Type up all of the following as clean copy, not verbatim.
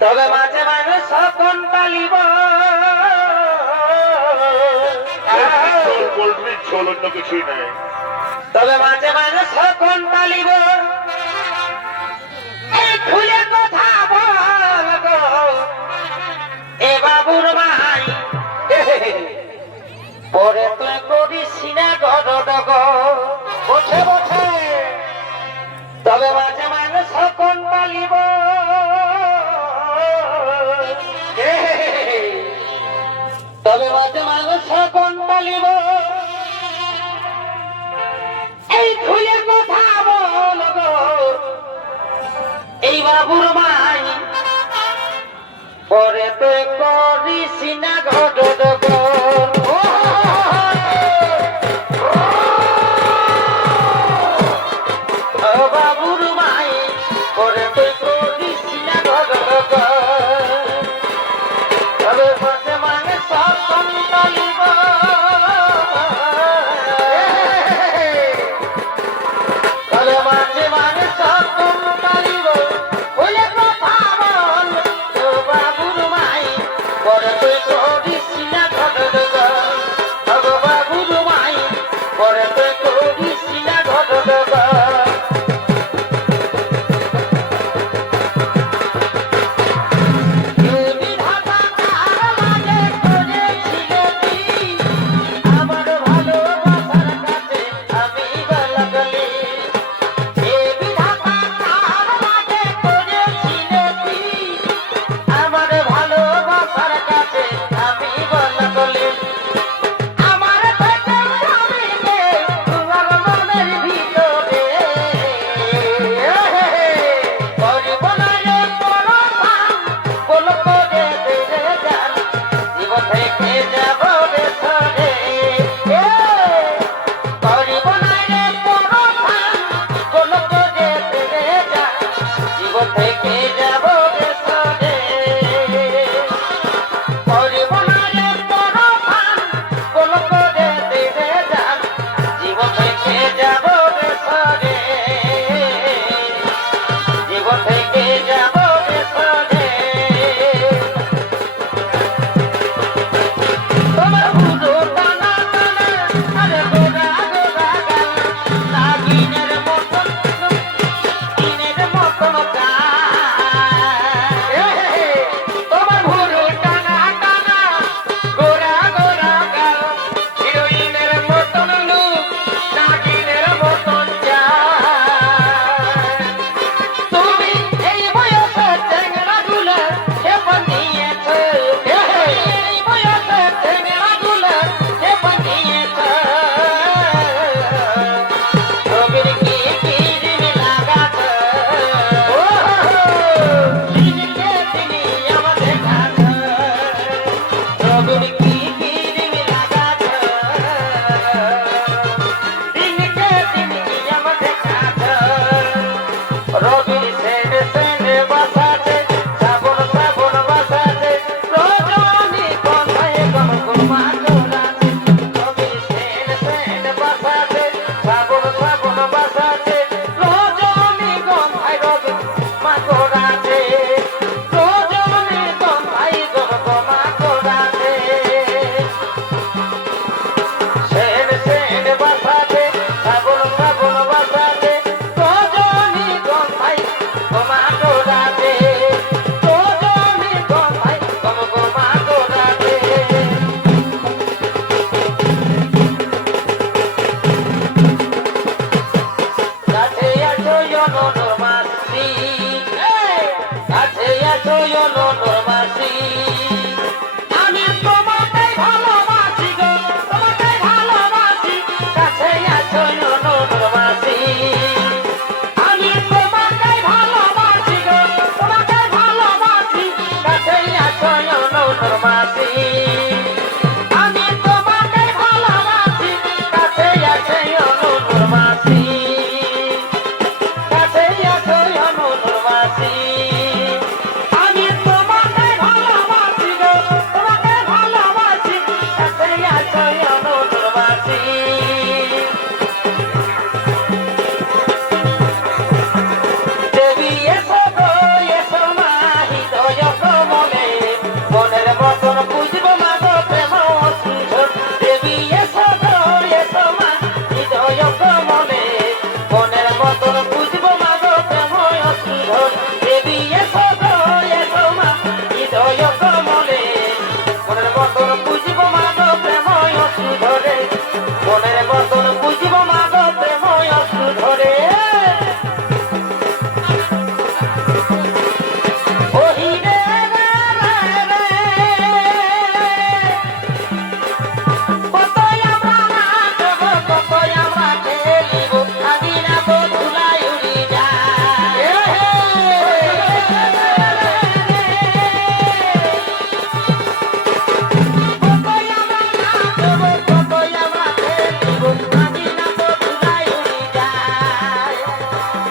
তবে মাঝে মাঝে সকন পালিব কিছুই নাই। তবে মাঝে মাঝে সকন পালিব এই খুলে কথা বল গো এ বাবুর মাই পরে তুই করিস না গড় বসে বসে তবে মাঝে মাঝে সকন পালিব তবে মাঝে মাঝে সকন পালিব এই খুলে কথা বল গো এই বাবুর মাই পরে তুই করিস না ঘট বাবুর মাই পরে তুই করিস না ঘট তবে মাঝে মাঝে সকন পালিব তবে মাঝে মাঝে সকন পালিব বলে কথা বল তো বাবুর মাই পরে তুই করিস না অনুর মাসি আমি তোমাকে ভালোবাসি গো তোমাকে ভালোবাসি কাছে আছো অনুর মাসি আমি তোমাকে ভালোবাসি গো তোমাকে ভালোবাসি কাছে আছো অনুর মাসি আমি তোমাকে ভালোবাসি কাছে আছো অনুর মাসি কাছে আছো অনুর মাসি আমি তোমাকে ভালোবাসি গো তোমাকে ভালোবাসি কাছে আছো অনুর মাসি দেবী এসো গো এসো মা হৃদয় কমলে মনের মতন বুঝবো মা গো প্রেম সুন্দর দেবী এসো গো এসো মা হৃদয় কমলে মনের মতন বুঝবো মা গো প্রেম সুন্দর দেবী এসো গো এসো মা হৃদয় কমলে মনের মতন বুঝবো মা গো প্রেম সুন্দরে মনের মতন বুঝবো মা গো প্রেম সুন্দরে ওহিরে কতই আমরা নাচব কতই আমরা খেলিব আদিনা বধুলাই উড়ি যায় কতই আমরা নাচব কতই আমরা খেলিব আদিনা বধুলাই উড়ি যায়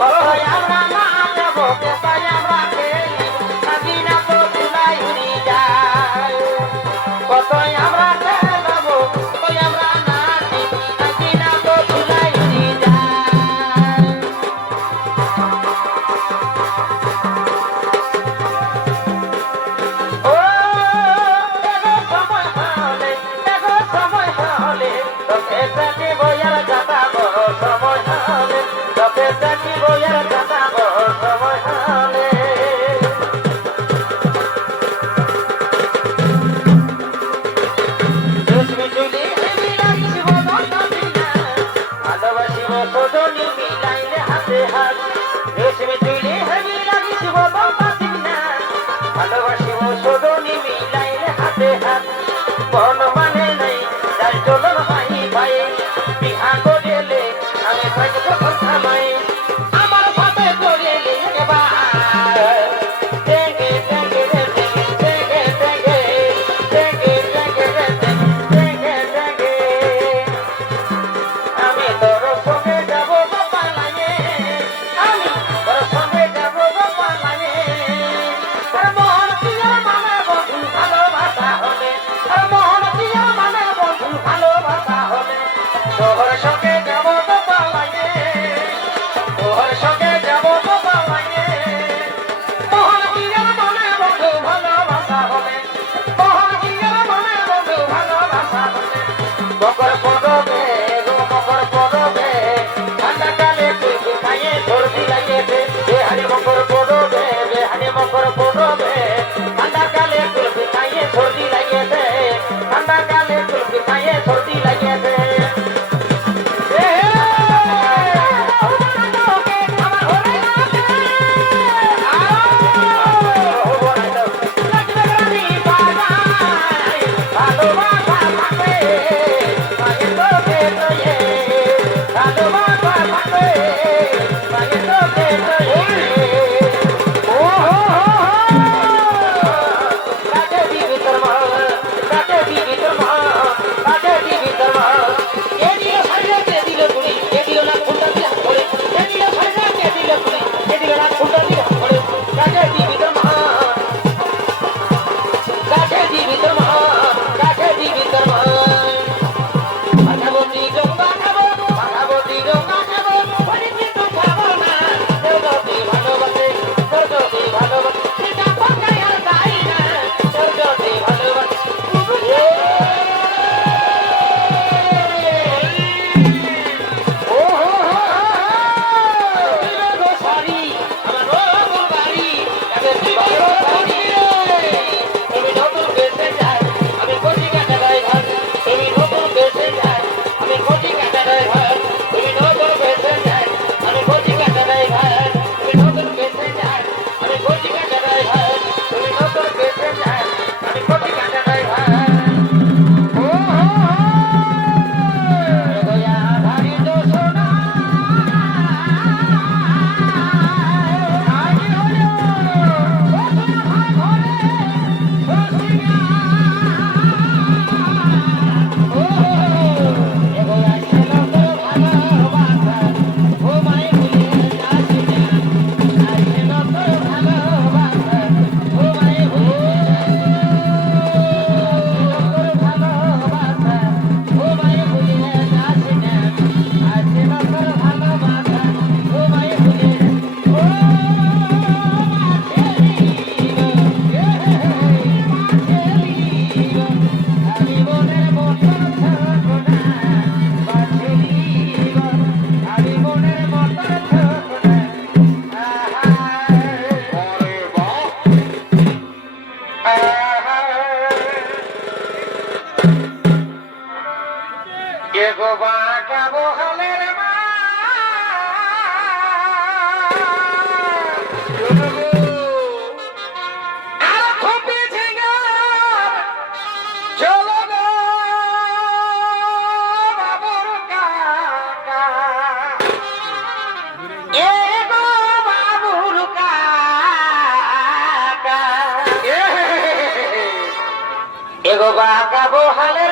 কতই আমরা নাচব কতই আমরা খেলিব আদিনা বধুলাই উড়ি যায় কতই আমরা খেলবো কতই আমরা নাচি আদিনা বধুলাই উড়ি যায় ও দেখো সময় হলে তোকে দেখিব আর কাটাবো সময় হলে তোকে দেখিব আর কাটাবো সময় হলে রেশমি চুলি মিলাইব দন্দিনা ভালোবাসিব সজনী মিলাইলে হাতে হাত রেশমি চুলি মিলাইব দন্দিনা ভালোবাসিব সজনী মিলাইলে হাতে হাত মন মানে নাই যাই চলন ভাই ভাই বিহা করিলে আমি থাকব কথা নাই আমার সাথে করিলে এবার টেঙ্গে টেঙ্গে টেঙ্গে টেঙ্গে টেঙ্গে টেঙ্গে টেঙ্গে টেঙ্গে টেঙ্গে আমি তোর সঙ্গে যাব পালায়ে আমি তোর সঙ্গে যাব পালায়ে আর মোহন প্রিয় মানে বন্ধু ভালোবাসা হবে আর মোহন প্রিয় মানে বন্ধু ভালোবাসা হবে তোর সঙ্গে যাব পালায়ে তোর সঙ্গে যাব পালায়ে মোহন প্রিয় মানে বন্ধু ভালোবাসা হবে মোহন প্রিয় মানে বন্ধু ভালোবাসা হবে মকর পরবে গো মকর পরবে ঠান্ডা কালে তুই খাইয়ে সর্দি লাগিয়েছে বেহারি মকর পরবে বেহারি মকর পরবে ঠান্ডা কালে তুই খাইয়ে সর্দি লাগিয়েছে ঠান্ডা কালে তুই খাইয়ে সর্দি লাগিয়েছে এগো বাঁকাবো হালের